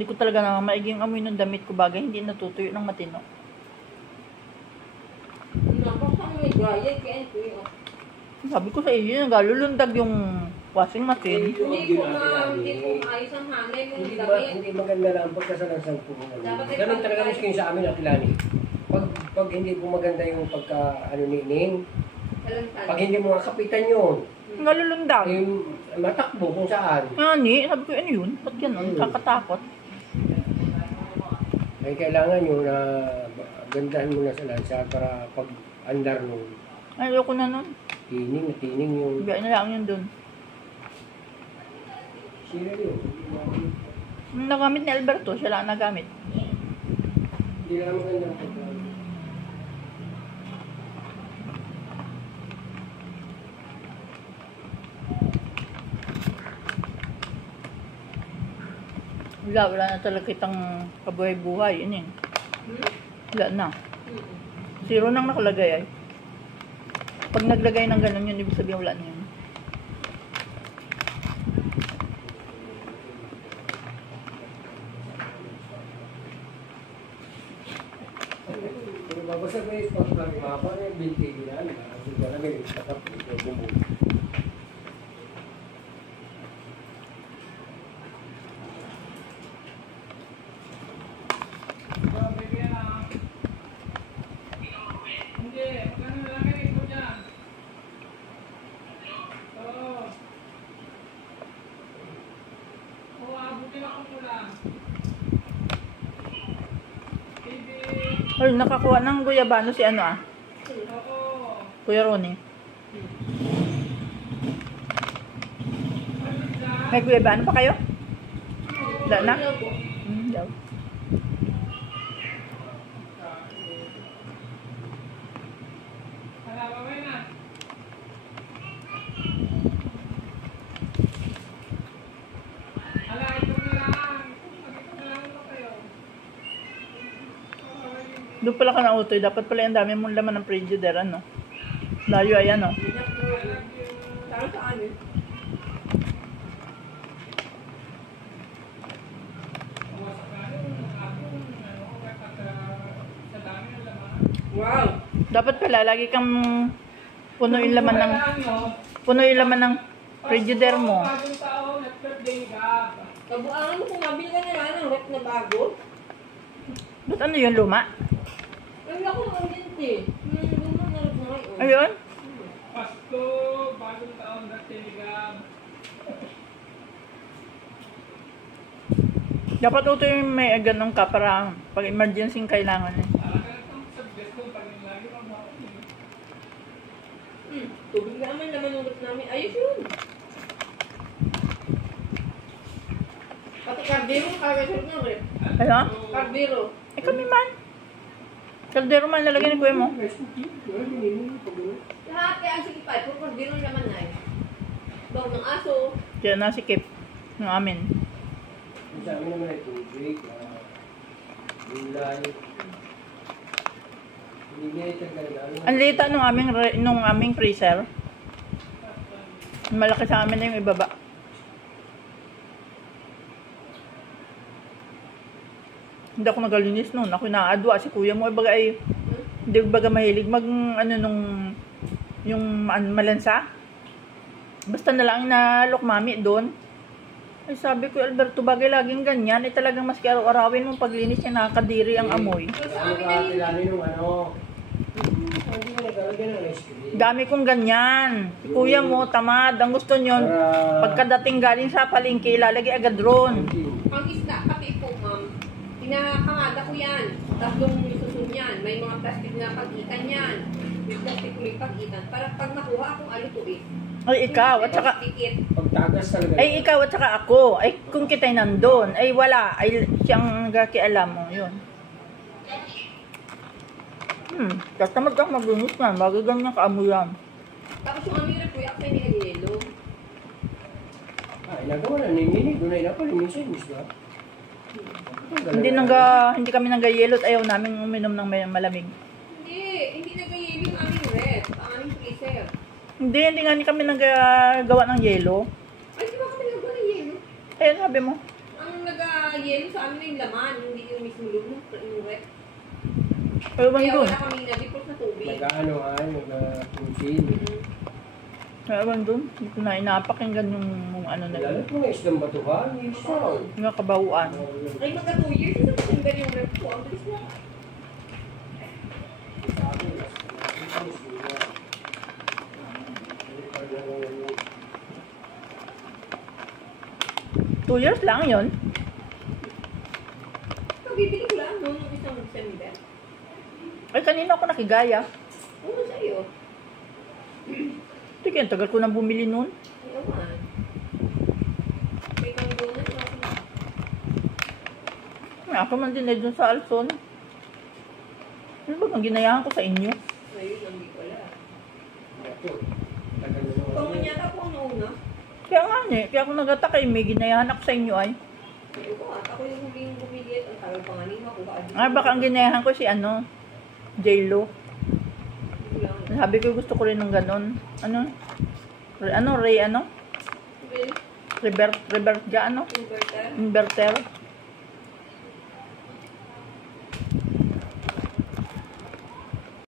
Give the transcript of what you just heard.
Hindi ko talaga na maiging amoy ng damit ko bagay. Hindi natutuyo ng matino. Napakang may gaya kaya ito yun. Sabi ko sa iyo, nagalulundag yung washing machine. Hindi ko maayos ang hangin ng damit. Hindi maganda lang ang pagkasalansan po. Dapat ay Ganun talaga miskin sa amin at Lani. Pag hindi po maganda yung nining, pag hindi mo kapitan yun, Ngalulundag. yung matakbo kung saan. Ani, sabi ko, ano yun? Ba't ganun? Kakatakot. Ay kailangan nyo na gandahan mo na sa lansa para pag andar nung Ayoko na nun. tining yung Bigay na lang yun dun. sila yun. Yung nagamit ni Alberto, siya lang nagamit. Hindi lang maganda ang pagkakas. Wala na talaga kitang kabuhay-buhay. Yun eh. Wala na. Zero nang nakalagay ay. Pag naglagay ng ganun yun, ibig sabihin wala na yun. Pero babasa ko yung pagpagmapa na yung bintig na kasi talaga yung sakap yung bumbu. Ay, nakakuha ng guyabano si ano ah. Kuya Ronnie. May guyabano pa kayo? Wala na? Daw. Doon pala ka na utoy. Dapat pala yung dami mong laman ng frigider, ano? Layo ay ano. Saan saan eh? Wow! Dapat pala, lagi kang puno yung laman ng frigider mo. Kabuangan mo kung mabili ka na ng rep na bago. Ba't ano yun, luma? Ay, ako ang hindi. Luma na rep na ngayon. Ayun? Pasko, bagong taon na Teligab. Dapat ito yung may ganun ka para pag emergency kailangan eh. Tubig naman naman ng rep namin. Ayos yun. Pati kardero, kagasunod ng rep. Ano? Kardero. Eh kami man. Kaldero man lalagyan ni kuya mo. Lahat kaya ang sige pa, puro kardero naman na eh. Bago ng aso. Diyan na si Kip. Ng amin. Sa amin naman ay tubig, gulay. Hindi talaga. Ang lita nung aming freezer. Malaki sa amin na yung ibaba. Hindi ako nagalinis noon. Ako inaadwa si kuya mo. Ibaga ay, hindi baga mahilig mag, ano nung, yung malansa. Basta na lang inalok mami doon. Ay sabi ko, Alberto, bagay laging ganyan. Ay talagang maski araw-arawin mong paglinis niya nakakadiri ang amoy. Ano ka kilala nung ano? Hindi mo nagalagyan ng ice cream. Dami kong ganyan. Si kuya mo, tamad. Ang gusto nyon, pagkadating galing sa palengke, ilalagay agad ron. Ang isda, pati po ma'am. Pinakangada ko yan. Tatlong susun yan. May mga plastic na pag-itan yan. May plastic may pag-itan. Para pag nakuha akong alutuin. Ay, ikaw, at saka, Pagtagas talaga. ay, ikaw, at saka ako. Ay, kung kita'y nandun, ay, wala. Ay, siyang gakialam mo, yun. Katamad kang maglinis na. Bagay ganyan kaamoy yan. Tapos yung aming rep, kuya, ako may nilagilelo. Ay, nagawa na nininig. Doon ay napalimusin, miss ba? Hindi kami nagayelot. Ayaw namin uminom ng malamig. Hindi nagayelo yung aming rep. Ang aming freezer. Hindi nga kami nagagawa ng yelo. Ay, di ba kami nagawa ng yelo? Ayun, sabi mo. Ang nagayelo yelo sa amin na yung laman, hindi yung mismo loob ng rep. Ewan Kaya dun. wala kami na-deport na tubig. Nag-ano ay, nag-protein. Ewan dun. Hindi ko na inapakinggan yung ano na Lalo yun. kung may isdang batuhan, yung isa. Yung kabauan. Ay, magka 2 years, isa pa simber yung rep ko. Ang bilis na. 2 years lang yun. So, bibili ko lang noon ng isang December. Ay, kanina ako nakigaya. Ano sa'yo? Sige, ang tagal ko na bumili nun. Ay, awan. May kang donut na ako na. Ay, ako man din ay dun sa Alson. Ano ba ang ginayahan ko sa inyo? Ayun, ang di wala. Ito, tagal na naman. Ikaw man yata po ang nauna. Kaya nga eh, kaya ako nagataka eh, may ginayahan ako sa inyo ay. Ayun ko at ako yung huling bumili at ang tagal pa nga nima ko ba? Ah, baka ang ginayahan ko si ano, J-Lo. Hindi ko lang. Sabi ko gusto ko rin ng ganon. Ano? Ray ano? Bill, Revert, ano? inverter. Inverter.